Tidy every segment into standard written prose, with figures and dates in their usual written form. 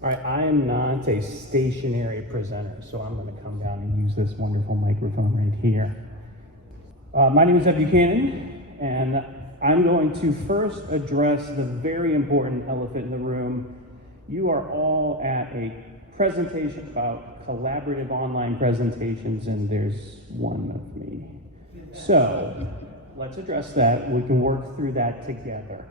All right, I am not a stationary presenter, so I'm going to come down and use this wonderful microphone right here. My name is Buchanan, and I'm going to first address the very important elephant in the room. You are all at a presentation about collaborative online presentations, and there's one of me. So let's address that. We can work through that together.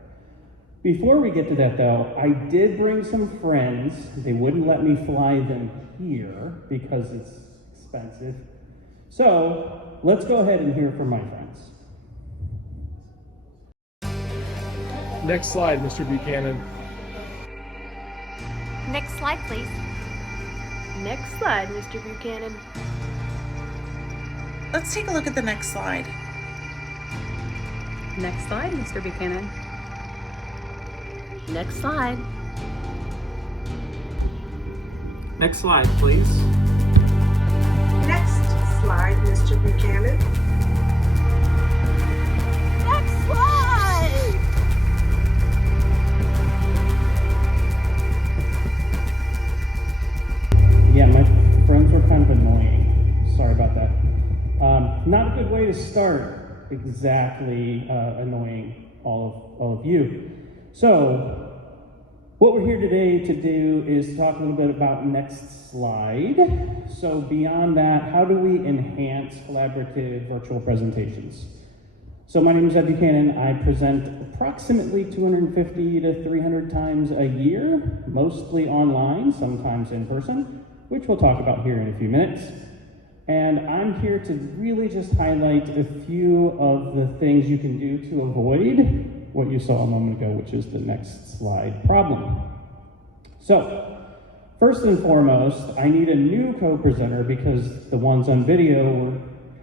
Before we get to that though, I did bring some friends. They wouldn't let me fly them here because it's expensive. So let's go ahead and hear from my friends. Next slide, Mr. Buchanan. Next slide, please. Next slide, Mr. Buchanan. Let's take a look at the next slide. Next slide, Mr. Buchanan. Next slide. Next slide, please. Next slide, Mr. Buchanan. Next slide! Yeah, my friends were kind of annoying. Sorry about that. Not a good way to start exactly annoying all of you. So, what we're here today to do is talk a little bit about next slide. So beyond that, how do we enhance collaborative virtual presentations? So my name is Ed Buchanan. I present approximately 250 to 300 times a year, mostly online, sometimes in person, which we'll talk about here in a few minutes. And I'm here to really just highlight a few of the things you can do to avoid what you saw a moment ago, which is the next slide problem. So, first and foremost, I need a new co-presenter because the ones on video were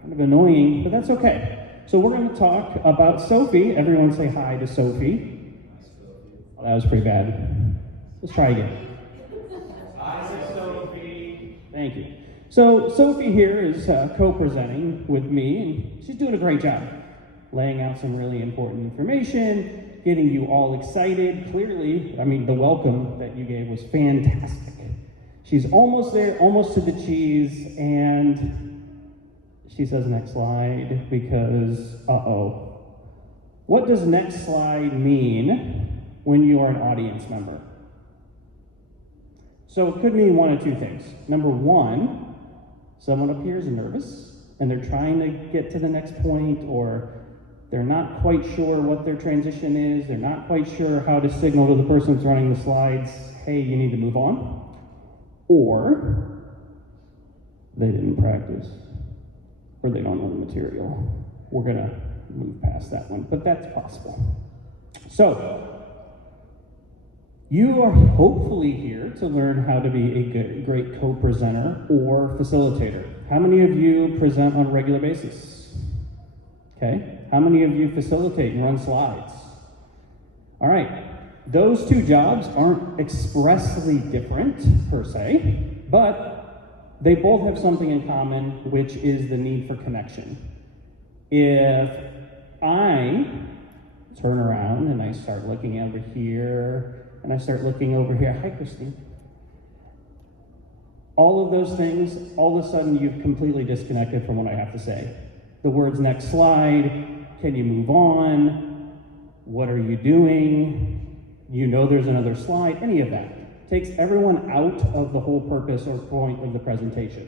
kind of annoying, but that's okay. So we're going to talk about Sophie. Everyone say hi to Sophie. Oh, that was pretty bad. Let's try again. Hi to Sophie. Thank you. So Sophie here is co-presenting with me, and she's doing a great job. Laying out some really important information, getting you all excited. Clearly, I mean, the welcome that you gave was fantastic. She's almost there, almost to the cheese, and she says next slide because, What does next slide mean when you are an audience member? So it could mean one of two things. Number one, someone up here is nervous, and they're trying to get to the next point, or they're not quite sure what their transition is. They're not quite sure how to signal to the person who's running the slides, hey, you need to move on. Or they didn't practice, or they don't know the material. We're gonna move past that one, but that's possible. So, you are hopefully here to learn how to be a great co-presenter or facilitator. How many of you present on a regular basis? Okay. How many of you facilitate and run slides? All right, those two jobs aren't expressly different per se, but they both have something in common, which is the need for connection. If I turn around and I start looking over here, and I start looking over here, hi Christine. All of those things, all of a sudden you've completely disconnected from what I have to say. The words next slide, can you move on? What are you doing? You know there's another slide, any of that. Takes everyone out of the whole purpose or point of the presentation.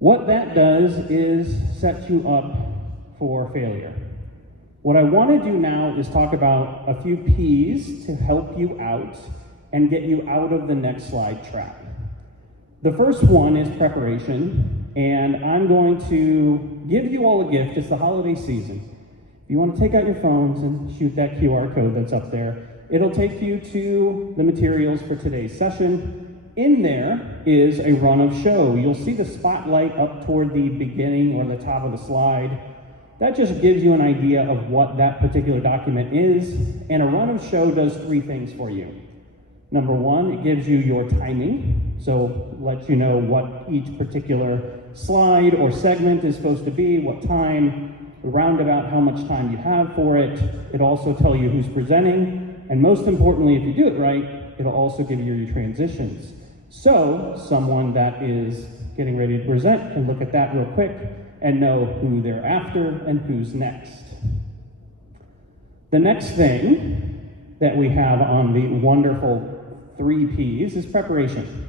What that does is set you up for failure. What I want to do now is talk about a few P's to help you out and get you out of the next slide trap. The first one is preparation, and I'm going to give you all a gift. It's the holiday season. If you want to take out your phones and shoot that QR code that's up there, it'll take you to the materials for today's session. In there is a run of show. You'll see the spotlight up toward the beginning or the top of the slide. That just gives you an idea of what that particular document is, and a run of show does three things for you. Number one, it gives you your timing, so lets you know what each particular slide or segment is supposed to be, what time, roundabout how much time you have for it. It also tells you who's presenting, and most importantly, if you do it right, it'll also give you your transitions. So someone that is getting ready to present can look at that real quick and know who they're after and who's next. The next thing that we have on the wonderful 3 Ps is preparation.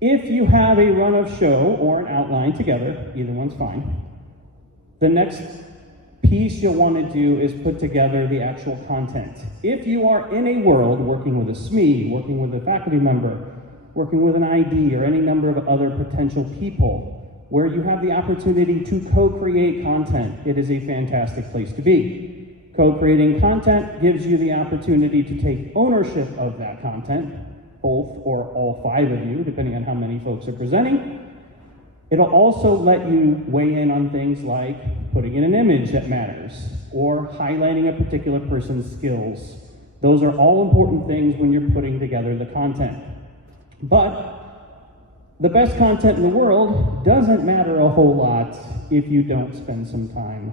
If you have a run of show or an outline together, either one's fine, the next piece you'll want to do is put together the actual content. If you are in a world working with a SME, working with a faculty member, working with an ID, or any number of other potential people, where you have the opportunity to co-create content, it is a fantastic place to be. Co-creating content gives you the opportunity to take ownership of that content, both or all 5 of you, depending on how many folks are presenting. It'll also let you weigh in on things like putting in an image that matters, or highlighting a particular person's skills. Those are all important things when you're putting together the content. But the best content in the world doesn't matter a whole lot if you don't spend some time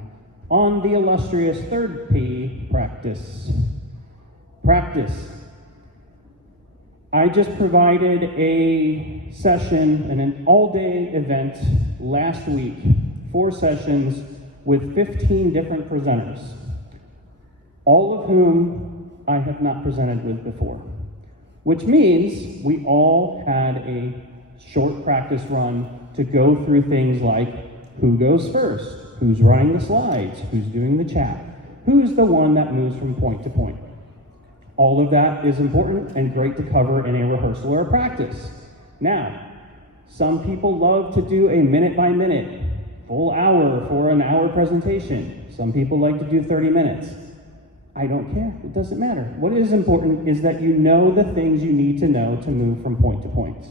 on the illustrious 3rd P, practice. Practice. I just provided a session, an all-day event last week, 4 sessions with 15 different presenters, all of whom I have not presented with before, which means we all had a short practice run to go through things like who goes first, who's running the slides, who's doing the chat, who's the one that moves from point to point. All of that is important and great to cover in a rehearsal or a practice. Now, some people love to do a minute-by-minute, full hour for an hour presentation. Some people like to do 30 minutes. I don't care, it doesn't matter. What is important is that you know the things you need to know to move from point to point.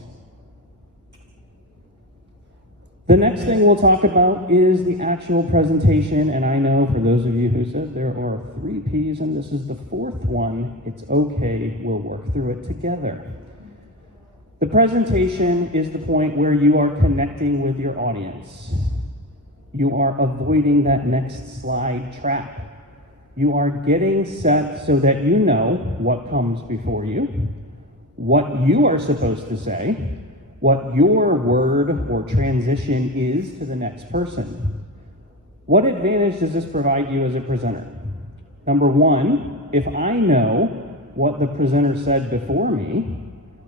The next thing we'll talk about is the actual presentation, and I know for those of you who said there are 3 Ps and this is the 4th one, it's okay, we'll work through it together. The presentation is the point where you are connecting with your audience. You are avoiding that next slide trap. You are getting set so that you know what comes before you, what you are supposed to say, what your word or transition is to the next person. What advantage does this provide you as a presenter? Number 1, if I know what the presenter said before me,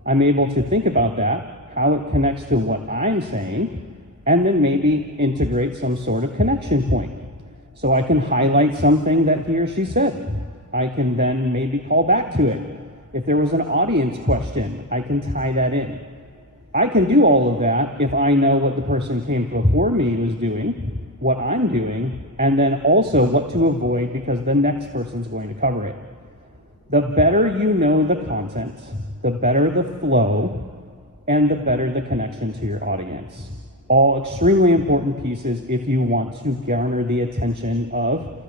I'm able to think about that, how it connects to what I'm saying, and then maybe integrate some sort of connection point. So I can highlight something that he or she said. I can then maybe call back to it. If there was an audience question, I can tie that in. I can do all of that if I know what the person came before me was doing, what I'm doing, and then also what to avoid because the next person's going to cover it. The better you know the content, the better the flow, and the better the connection to your audience. All extremely important pieces if you want to garner the attention of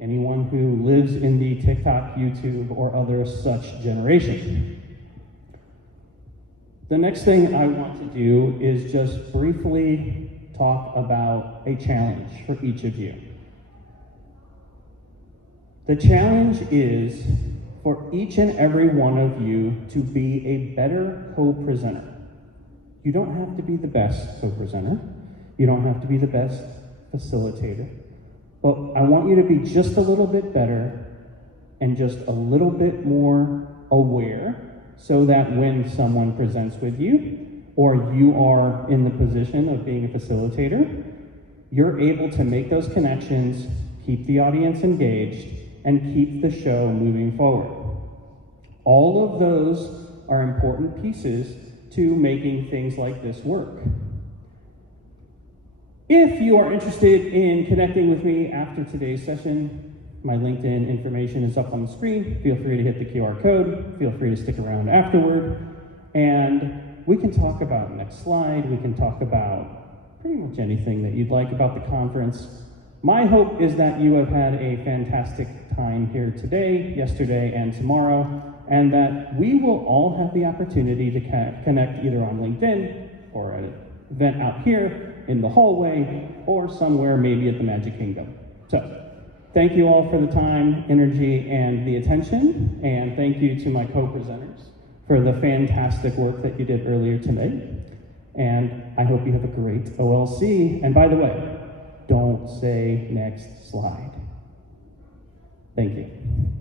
anyone who lives in the TikTok, YouTube, or other such generation. The next thing I want to do is just briefly talk about a challenge for each of you. The challenge is for each and every one of you to be a better co-presenter. You don't have to be the best co-presenter. You don't have to be the best facilitator. But I want you to be just a little bit better and just a little bit more aware so that when someone presents with you or you are in the position of being a facilitator, you're able to make those connections, keep the audience engaged, and keep the show moving forward. All of those are important pieces to making things like this work. If you are interested in connecting with me after today's session, my LinkedIn information is up on the screen. Feel free to hit the QR code. Feel free to stick around afterward. And we can talk about next slide. We can talk about pretty much anything that you'd like about the conference. My hope is that you have had a fantastic time here today, yesterday, and tomorrow, and that we will all have the opportunity to connect either on LinkedIn or at an event out here in the hallway or somewhere maybe at the Magic Kingdom. So, thank you all for the time, energy, and the attention, and thank you to my co-presenters for the fantastic work that you did earlier tonight. And I hope you have a great OLC. And by the way, don't say next slide. Thank you.